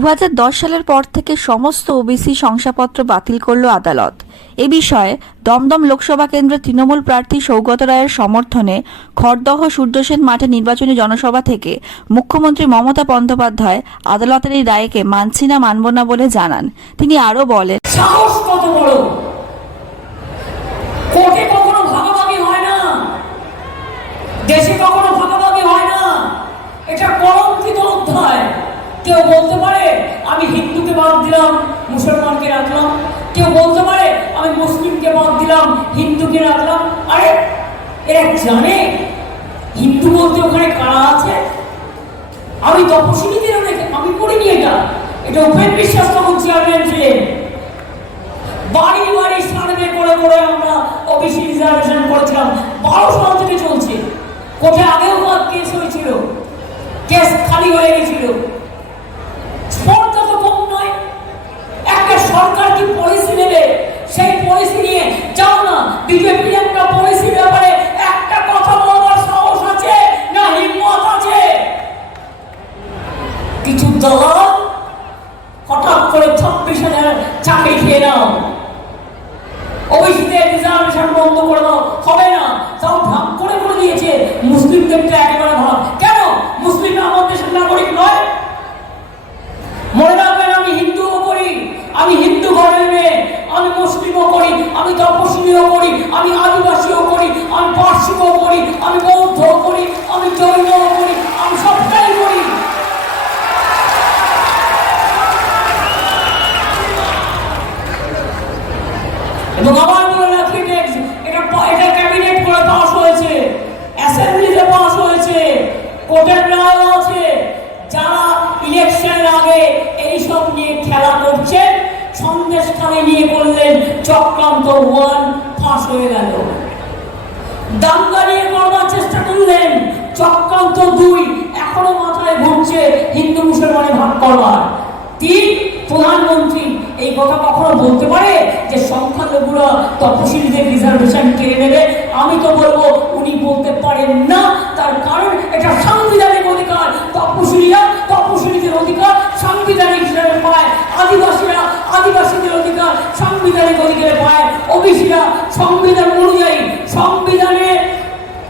দু হাজার দশ সালের পর থেকে সমস্ত ওবিসি শংসাপত্র বাতিল করল আদালত। এ বিষয়ে দমদম লোকসভা কেন্দ্রের তৃণমূল প্রার্থী সৌগত রায়ের সমর্থনে খড়দহ সূর্যসেন মাঠে নির্বাচনী জনসভা থেকে মুখ্যমন্ত্রী মমতা বন্দ্যোপাধ্যায় আদালতের এই রায়কে মানছি না, মানব না বলে জানান। তিনি আরও বলেন কেউ বলতে পারে আমি হিন্দুকে বাদ দিলাম, মুসলমানকে রাখলাম। কেউ বলতে পারে, আমি মুসলিমকে বাদ দিলাম, হিন্দুকে রাখলাম। আরে, এরা জানে? হিন্দু বলতে ওখানে কারা আছে? আমি তপশিলীদের অনেক আমি করিনি এটা। এটা উপেন বিশ্বাস তখন চেয়ারম্যান ছিলেন বাড়ি বাড়ি সার্ভে করে করে আমরা ওবিসি রিজার্ভেশন করেছিলাম। বারো সাল থেকে চলছে। কোর্টে আগেও কেস হয়েছিল। কেস খালি হয়ে গেছিল। নাও ওবিসিদের রিজার্ভেশন বন্ধ করে হবে না। তাও ভাগ করে করে দিয়েছে একেবারে ভাগ কেন? মুসলিমরা আমার দেশের নাগরিক নয়। মনে রাখবেন, আমি হিন্দুও করি। আমি হিন্দু ঘরের মেয়ে। আমি মুসলিমও করি। আমি তপশিলীও করি। আমি আদিবাসীও এটা এটা ক্যাবিনেট করে পাস হয়েছে অ্যাসেম্বলিতে পাস হয়েছে, কোর্টের রায় আছে। যারা ইলেকশনের আগে এই সব নিয়ে খেলা করছেন সন্দেশখানে নিয়ে করলেন, চক্রান্ত ওয়ান ফাঁস হয়ে গেল। দাঙ্গা নিয়ে করবার চেষ্টা করলেন, চক্রান্ত দুই এখনও মাথায় ঘুরছে হিন্দু মুসলমানে ভাগ করবার। তিন, প্রধানমন্ত্রী এই কথা কখনো বলতে পারে যে সংখ্যালঘুরা তপশিলীদের রিজার্ভেশন কেড়ে নেবে? আমি তো বলব, উনি বলতে পারেন না। তার কারণ এটা সাংবিধানিক অধিকার। তপশিলীরা তপশিলীদের অধিকার সাংবিধানিক হিসাবে পায়। আদিবাসীরা আদিবাসীদের অধিকার সাংবিধানিক অধিকারে পায়। ওবিসিরা সংবিধান অনুযায়ী সংবিধানের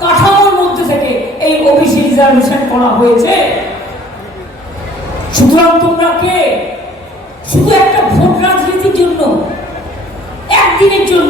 কাঠামোর মধ্যে থেকে এই ওবিসি রিজার্ভেশন করা হয়েছে। সুতরাং তোমরা কে? শুধু জন্য একদিনের জন্য